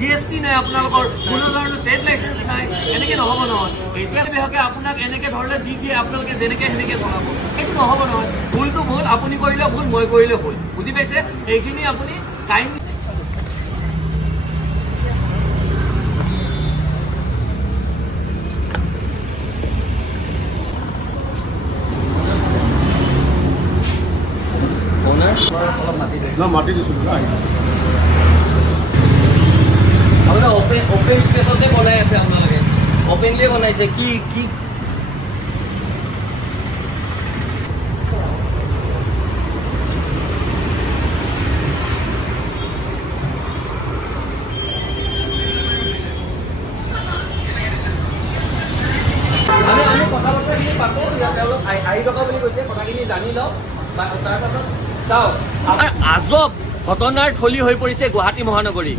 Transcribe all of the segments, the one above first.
GST নাই, আপোনালোকৰ কোনো ধৰণৰ ট্ৰেড লাইচেঞ্চ নাই, এনেকৈ নহ'ব নহয়। এতিয়া বিভাগে আপোনাক এনেকৈ ধৰণে দি দিয়ে, আপোনালোকে যেনেকৈ সেনেকৈ চলাব, সেইটো নহ'ব নহয়। ভুলটো ভুল, আপুনি কৰিলেও ভুল, মই কৰিলেও ভুল, বুজি পাইছে? এইখিনি আপুনি কাইণ্ড মাটি দিছোঁ আপোনাৰ অপেন স্পেচতে বনাই আছে, আপোনালোকে অপেনলি বনাইছে। কি কি আমি কথা বতৰাখিনি পাতোঁ, তেওঁলোক আহি থকা বুলি কৈছে, কথাখিনি জানি লওঁ। তাৰপাছত চাওক, আমাৰ আজব ঘটনাৰ থলী হৈ পৰিছে গুৱাহাটী মহানগৰী।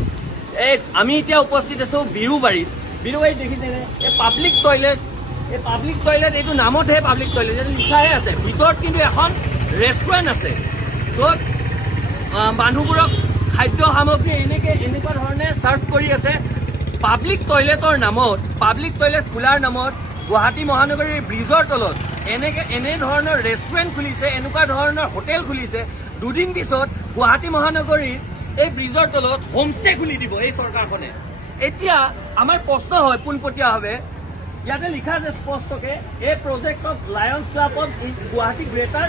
আমি এতিয়া উপস্থিত আছোঁ বিৰুবাৰীত দেখিছেনে? এই পাব্লিক টয়লেট এইটো নামতহে পাব্লিক টয়লেট, এইটো লিখাহে আছে। ভিতৰত কিন্তু এখন ৰেষ্টুৰেণ্ট আছে, য'ত মানুহবোৰক খাদ্য সামগ্ৰী এনেকুৱা ধৰণে ছাৰ্ভ কৰি আছে। পাব্লিক টয়লেটৰ নামত, পাব্লিক টয়লেট খোলাৰ নামত গুৱাহাটী মহানগৰীৰ ব্ৰিজৰ তলত এনে ধৰণৰ ৰেষ্টুৰেণ্ট খুলিছে, এনেকুৱা ধৰণৰ হোটেল খুলিছে। দুদিন পিছত গুৱাহাটী মহানগৰীৰ এই ব্ৰিজৰ তলত হোমষ্টে খুলি দিব এই চৰকাৰখনে। এতিয়া আমাৰ প্ৰশ্ন হয় পোনপটীয়াভাৱে, ইয়াতে লিখা আছে স্পষ্টকে, এই project of Lions club of Guwahati greater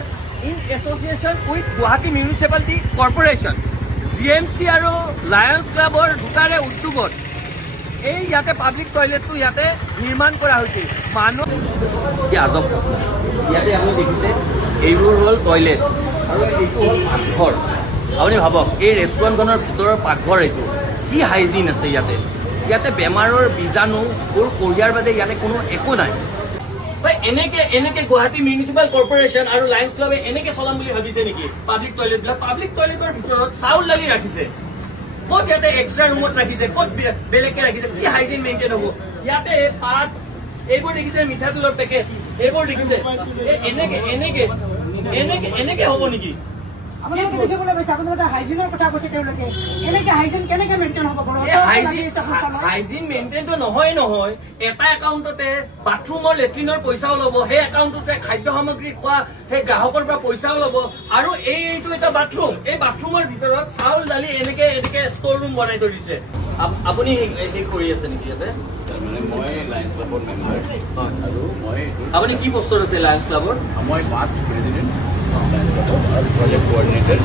in association with Guwahati municipality corporation, GMC আৰু লায়ন্স ক্লাবৰ দুটাৰে উদ্যোগত এই ইয়াতে পাব্লিক টয়লেটটো ইয়াতে নিৰ্মাণ কৰা হৈছিল। মানুহ আজব, ইয়াতে আপুনি দেখিছে এইবোৰ হ'ল টয়লেট আৰু এইটো হ'ল পাকঘৰ। আপুনি ভাবক, এই ৰেষ্টুৰেণ্টখনৰ ভিতৰৰ পাকঘৰ, এইটো কি হাইজিন আছে ইয়াতে? ইয়াতে বেমাৰৰ বীজাণুবোৰ কঢ়িয়াৰ বাদে ইয়াতে কোনো একো নাই। এনেকে গুৱাহাটী মিউনিচিপাল কৰ্পৰেশ্যন আৰু লায়ন্স ক্লাবে এনেকে চলাম বুলি ভাবিছে নেকি পাব্লিক টয়লেটবিলাক? পাব্লিক টয়লেটৰ ভিতৰত চাউল দালি ৰাখিছে, ক'ত ইয়াতে এক্সট্ৰা ৰুমত ৰাখিছে, ক'ত বেলেগকে ৰাখিছে? কি হাইজিন মেইনটেইন হ'ব? ইয়াতে পাত এইবোৰ দেখিছে, মিঠাতেলৰ পেকেট এইবোৰ দেখিছে, এনেকে হ'ব নেকি? হাইজিন মেইনটেইনটো নহয়। এটা একাউণ্টতে বাথৰুমৰ লেট্ৰিনৰ পইচাও ল'ব, সেই একাউণ্টতে খাদ্য সামগ্ৰী খোৱা সেই গ্ৰাহকৰ পৰা পইচাও ল'ব। আৰু এইটো এটা বাথৰুম, এই বাথৰুমৰ ভিতৰত চাউল দালি এনেকে ষ্ট'ৰ ৰুম বনাই থৈ দিছে। আপুনি সেই কৰি আছে নেকি ইয়াতে? মই লায়ন্স ক্লাবৰ মেম্বাৰ আৰু আপুনি কি পোষ্টত আছে লায়ন্স ক্লাবৰ? মই পাষ্ট প্ৰেচিডেণ্ট আৰু প্ৰজেক্ট কোঅৰ্ডিনেটৰ।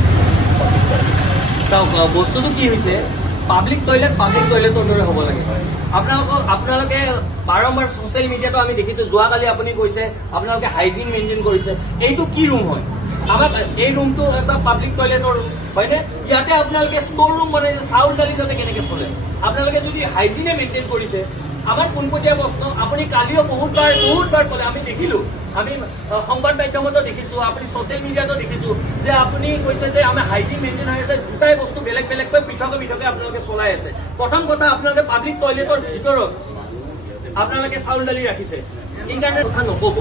চাওক, বস্তুটো কি হৈছে, পাব্লিক টয়লেটৰ দৰে হ'ব লাগে। আপোনালোকে বাৰম্বাৰ ছ'চিয়েল মিডিয়াতো আমি দেখিছোঁ, যোৱাকালি আপুনি কৈছে আপোনালোকে হাইজিন মেইনটেইন কৰিছে। এইটো কি ৰুম হয়? আমাক এই ৰুমটো এটা পাব্লিক টয়লেটৰ ৰুম হয়নে? ইয়াতে আপোনালোকে ষ্ট'ৰ ৰুম বনাইছে, চাউল দালি যাতে কেনেকৈ চলে? আপোনালোকে যদি হাইজিনে মেইনটেইন কৰিছে, আমাৰ পোনপটীয়া প্ৰশ্ন, আপুনি কালিও বহুতবাৰ ক'লে, আমি দেখিলোঁ, আমি সংবাদ মাধ্যমতো দেখিছোঁ, আপুনি ছ'চিয়েল মিডিয়াতো দেখিছোঁ যে আপুনি কৈছে যে আমাৰ হাইজিন মেইনটেইন হৈ আছে, দুটাই বস্তু বেলেগকৈ পৃথকে আপোনালোকে চলাই আছে। প্ৰথম কথা, আপোনালোকে পাব্লিক টয়লেটৰ ভিতৰত আপোনালোকে চাউল দালি ৰাখিছে। ইণ্টাৰনেট কথা নক'ব,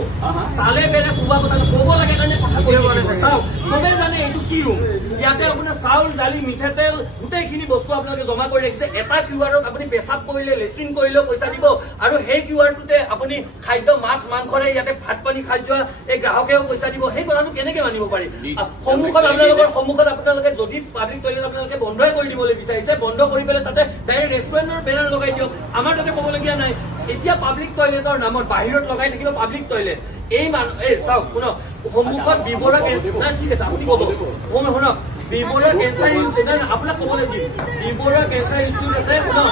চালে বেৰে কোবা কথা ক'ব লাগে কাৰণে কথা কৰিব লাগিব। চাওক, চবেই জানে এইটো কি ৰুম। ইয়াতে আপোনাৰ চাউল দালি মিঠাতেল গোটেইখিনি বস্তু আপোনালোকে জমা কৰি ৰাখিছে। এটা কিউআৰত আপুনি পেচাব কৰিলে, লেট্ৰিন কৰিলেও পইচা দিব, আৰু সেই কিউআৰটোতে আপুনি খাদ্য মাছ মাংসৰে ইয়াতে ভাত পানী খাই যোৱা এই গ্ৰাহকেও পইচা দিব। সেই কথাটো কেনেকে মানিব পাৰি? আপোনালোকৰ সন্মুখত আপোনালোকে যদি পাব্লিক টয়লেট আপোনালোকে বন্ধই কৰি দিবলৈ বিচাৰিছে, বন্ধ কৰি পেলাই তাতে ডাইৰেক্ট ৰেষ্টুৰেণ্টৰ বেনাৰ লগাই দিয়ক, আমাৰ তাতে ক'বলগীয়া নাই। এতিয়া পাব্লিক টয়লেটৰ নামত বাহিৰত লগাই থাকিব পাব্লিক টয়লেট। এই চাওক, শুনক, সন্মুখত বিবৰা ঠিক আছে, আপুনি ক'ব, শুনক, বিবৰুৱা কেঞ্চাৰ ইনষ্টিটিউট, আপোনাক ক'বলৈ দিম, বিবৰুৱা কেঞ্চাৰ ইনষ্টিটিউট আছে, শুনক,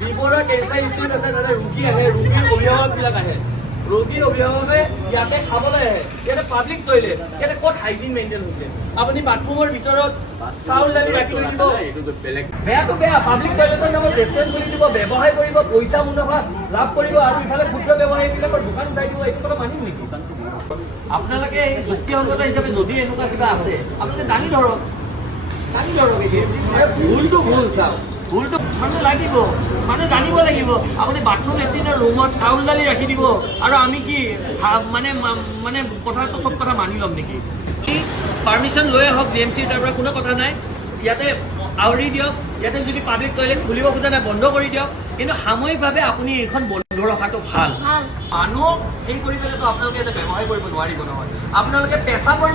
বিবৰুৱা কেঞ্চাৰ ইনষ্টিটিউট আছে, তাতে ৰোগী আহে, ৰোগীৰ অভিভাৱকবিলাক আহে, ৰোগীৰ অভিভাৱকে ইয়াতে খাবলৈ আহে। ইয়াতে পাব্লিক টয়লেট, ইয়াতে ক'ত হাইজিন মেইনটেইন হৈছে? আপুনি বাথৰুমৰ ভিতৰত চাউল দালি ৰাখি লৈ দিব, বেয়াটো বেয়া। পাব্লিক টয়লেটৰ নামত ৰেষ্টুৰেণ্ট খুলি দিব, ব্যৱসায় কৰিব, পইচা মুনাফা লাভ কৰিব, আৰু ইফালে ক্ষুদ্ৰ ব্যৱসায়ীবিলাকৰ দোকান উঠাই দিব। এইটো কথা মানিম নেকি? আপোনালোকে যুক্তিসংগতা হিচাপে যদি এনেকুৱা কিবা আছে, আপোনালোকে দাঙি ধৰক। ভুলটো ভুল, চাওক, ভুলটো মানে লাগিব, মানে জানিব লাগিব। আপুনি বাথৰুম লেট্ৰিনৰ ৰুমত চাউল দালি ৰাখি দিব, আৰু আমি কি মানে কথাটো চব কথা মানি ল'ম নেকি? পাৰ্মিশ্যন লৈ আহক GMCৰ তাৰ পৰা, কোনো কথা নাই। ইয়াতে আউৰি দিয়ক, ইয়াতে যদি পাব্লিক টয়লেট খুলিব খোজা নাই বন্ধ কৰি দিয়ক, কিন্তু সাময়িকভাৱে আপুনি এইখন বন্ধ ৰখাটো ভাল। মানুহক সেই কৰি পেলাইতো আপোনালোকে এটা ব্যৱসায় কৰিব নোৱাৰিব নহয়। আপোনালোকে পেচাবৰ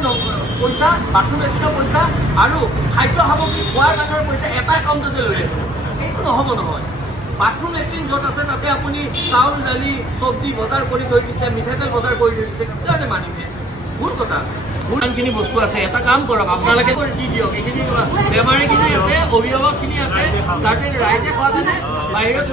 পইচা, বাথৰুম লেট্ৰিনৰ পইচা আৰু খাদ্য সামগ্ৰী খোৱাৰ কাৰণৰ পইচা এটা একাউণ্টতে লৈ আছে, এইটো নহ'ব নহয়। বাথৰুম লেট্ৰিন য'ত আছে তাতে আপুনি চাউল দালি চব্জি বজাৰ কৰি থৈ দিছে, মিঠাতেল বজাৰ কৰি থৈ দিছে, কিমানে মানুহে ভুল কথা। ইমানখিনি বস্তু আছে, এটা কাম কৰক আপোনালোকে দি দিয়ক। এইখিনি বেমাৰীখিনি আছে, অভিভাৱকখিনি আছে, তাতে ৰাইজে খোৱা কাৰণে বাহিৰত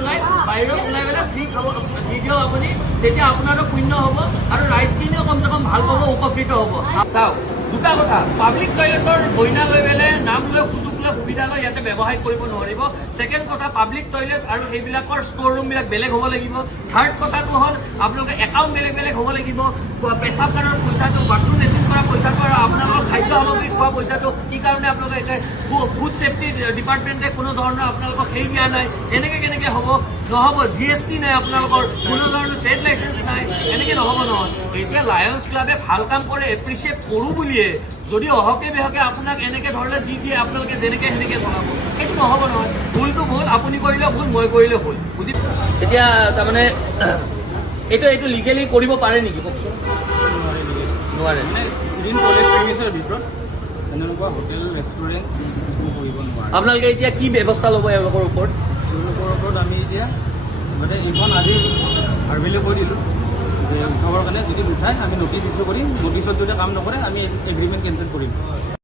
ওলাই পেলাই ফ্ৰী খাব দি দিয়ক আপুনি, তেতিয়া আপোনাৰো পুণ্য হ'ব আৰু ৰাইজখিনিও কমচে কম ভাল পাব, উপকৃত হ'ব। চাওক দুটা কথা, পাব্লিক টয়লেটৰ বইনা লৈ পেলাই নাম লৈ সুযোগ লৈ সুবিধা লৈ ইয়াতে ব্যৱসায় কৰিব নোৱাৰিব। ছেকেণ্ড কথা, পাব্লিক টয়লেট আৰু সেইবিলাকৰ ষ্ট'ৰ ৰুমবিলাক বেলেগ হ'ব লাগিব। থাৰ্ড কথাটো হ'ল আপোনালোকে একাউণ্ট বেলেগ বেলেগ হ'ব লাগিব। পেচাবগাৰৰ পইচাটো, বাথৰুম লেট্ৰিন কৰা পইচাটো আৰু আপোনালোকৰ খাদ্য সামগ্ৰী খোৱা পইচাটো কি কাৰণে আপোনালোকে ফুড ছেফটি ডিপাৰ্টমেণ্টে কোনো ধৰণৰ আপোনালোকক সেই দিয়া নাই, এনেকৈ কেনেকৈ হ'ব? নহ'ব। GST নাই আপোনালোকৰ, কোনো ধৰণৰ ট্ৰেড লাইচেঞ্চ নাই, এনেকৈ নহ'ব নহয়। এতিয়া লায়ন্স ক্লাবে ভাল কাম কৰে, এপ্ৰিচিয়েট কৰোঁ বুলিয়ে যদি অহকে বেহকে আপোনাক এনেকৈ ধৰণে দি দিয়ে, আপোনালোকে যেনেকৈ সেনেকৈ চলাব, এইটো নহ'ব নহয়। ভুলটো ভুল, আপুনি কৰিলে ভুল, মই কৰিলে ভুল, বুজি? এতিয়া তাৰমানে এইটো লিগেলি কৰিব পাৰে নেকি কওকচোন? নোৱাৰে। মানে উইদিন কলেজ প্ৰিমিছৰ ভিতৰত এনেকুৱা হোটেল ৰেষ্টুৰেণ্ট কৰিব নোৱাৰে। আপোনালোকে এতিয়া কি ব্যৱস্থা ল'ব এওঁলোকৰ ওপৰত? তেওঁলোকৰ ওপৰত আমি এতিয়া মানে এইখন আজি আৰবিলৈ কৈ দিলোঁ যে উঠাবৰ কাৰণে, যদি নুঠায় আমি নটিচ ইছ্যু কৰিম। নটিচত যদি কাম নকৰে আমি এগ্ৰিমেণ্ট কেঞ্চেল কৰিম।